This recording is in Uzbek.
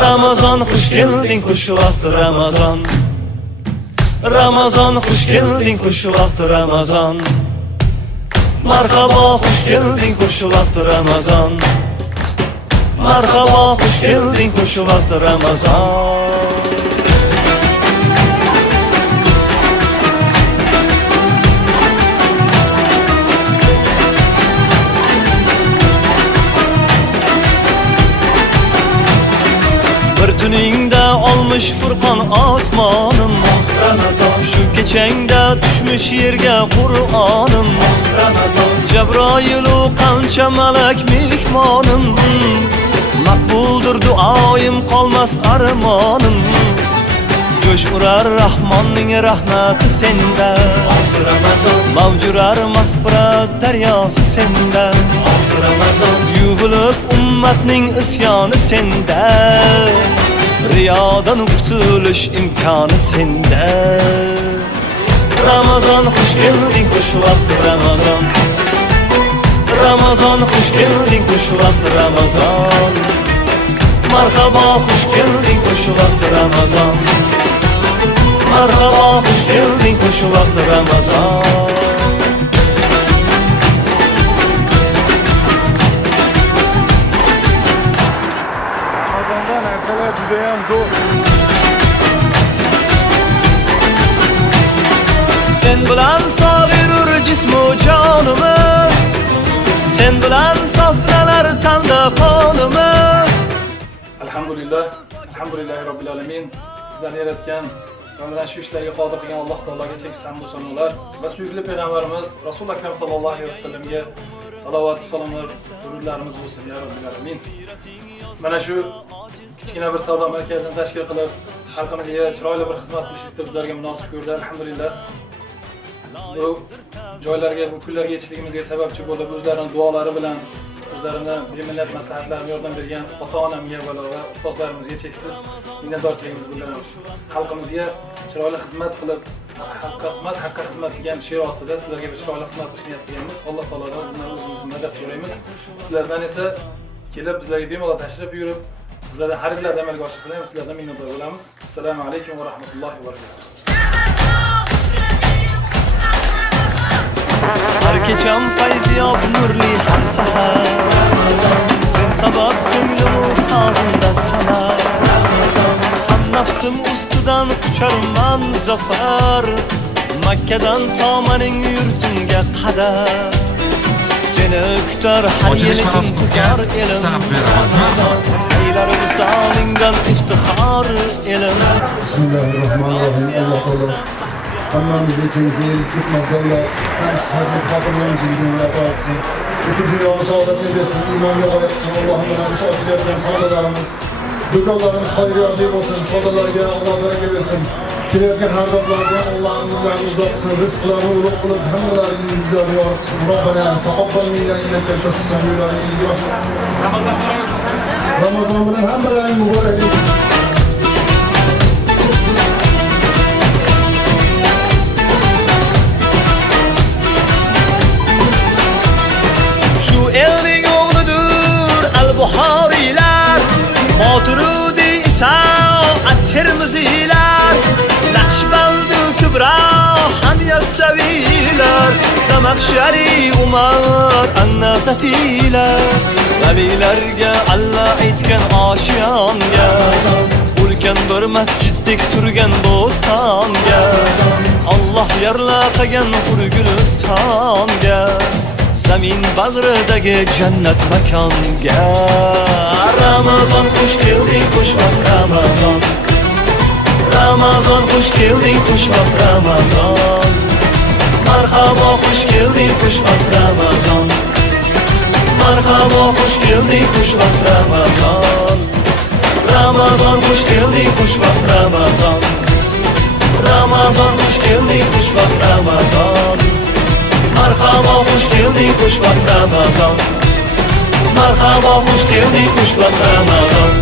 Ramazon xush kelding, xush vaqt Ramazon. Ramazon xush kelding, xush vaqt Ramazon. Marhaba xush kelding, xush vaqt Ramazon. Marhaba xush kelding, xush vaqt Ramazon. Bir tuningda olmuş Furqon osmonim Ramazon. Shu kechangda tushmish yerga Qur'onim Ramazon. Jabroil u qancha malak mehmonim. Maqbuldir duoyim, qolmas armonim. Jo'sh urar Rahmonning rahmati senda Ramazon. Mavjurar mag'firat daryosi senda Ramazon. Yuvilib ummatning isyoni senda. Riyodan qutulish imkoni senda. Ramazon xush kelding, xush vaqt Ramazon. Ramazon xush kelding, xush vaqt Ramazon. Marhaba xush kelding, xush vaqt Ramazon. Marhaba xush kelding, xush vaqt Ramazon. Ramazonda narsalar juda ham zo'r. Sen bilan sog'irur jismu jonimiz. Sen bilan sofralar tanda qonimiz. Alhamdulillah, alhamdulillahi robbil alamin. Bizlarni yaratgan va mana shu ishlarga qodir qilgan Alloh taologa cheksiz hamd va sanolar va suyukli payg'ambarimiz Rasul akram sallallohu alayhi vasallamga salovat va salomlar, durudlarimiz bo'lsin ya robbil alamin. Mana shu kichkina bir savdo markazini tashkil qilib, xalqimizga chiroyli bir xizmat qilishni bizlarga munosib ko'rdi. Alhamdulillah. Bu joylarga, bu kunlarga yetishligimizga sababchi bo'lib, o'zlarining duolari bilan, o'zlarining beminnat maslahatlariga yordam bergan ota-onamga va ustozlarimizga cheksiz minnatdorchiligimizni bildiramiz. Xalqimizga chiroyli xizmat qilib, haqqa xizmat degan she'r ostida sizlarga bir chiroyli xizmat qilishni niyat qilganmiz. Alloh taolodan bundan o'zimizni madad so'raymiz. Sizlardan esa kelib bizlarga bemalol tashrif buyurib, bizlardan xaridlarni amalga oshirsalar, sizlardan minnatdor bo'lamiz. Assalomu alaykum va rahmatullohi va barakatuh. Har kecham fayziyob nurli har sahar Ramazon. Sen sabab ko'nglim sozimda sanar Ramazon. Ham nafsim ustidan qucharman zafar. Makkadan tomaning yurtimga qadar seni kutar har yili intizor elim Ramazon. Aylar visolingdan iftixor elim. Bismillahirrahmanirrahim. Alloh taolo hammamizga keyfli tutmaslarla hem sıhhatli kapılarımızı dünyada atsın. Bütün dünyamı saadetle versin, imanla bayatsin. Allah'ın önemli şartlarından sağlıklarımız, dükkanlarımız hayriyatı olsun, sağlıklarına Allah bereket versin. Kilerken her damlardan Allah'ın nurlarını uzatsın, rızklarını uluk kılıp hemmelerinin yüzlerini yortsın. Rabbena taqabbal minna inneke entes semiul alim. Ramazan'ın hemmelerin mübarek. Elning o'g'lidir al-Buxoriylar, Moturudi Iso at-Termiziylar, Naqshband Kubro ham Yassaviylar, Zamakhshari Umar an-Nasafiylar. Valilarga Allah aytgan oshiyonga, ulkan bir masjiddek turgan bo'stonga, Alloh yarlaqagan Gulistonga, zamin bag'ridagi jannat makonga. Ramazon xush kelding, xush vaqt Ramazon. Ramazon xush kelding, xush vaqt Ramazon. Marhaba xush kelding, xush vaqt Ramazon. Marhaba xush kelding, xush vaqt Ramazon. Ramazon xush kelding, xush vaqt Ramazon. Ramazon xush kelding, xush vaqt Ramazon. Marhaba xush kelding, xush vaqt Ramazon. Marhaba xush kelding, xush vaqt Ramazon.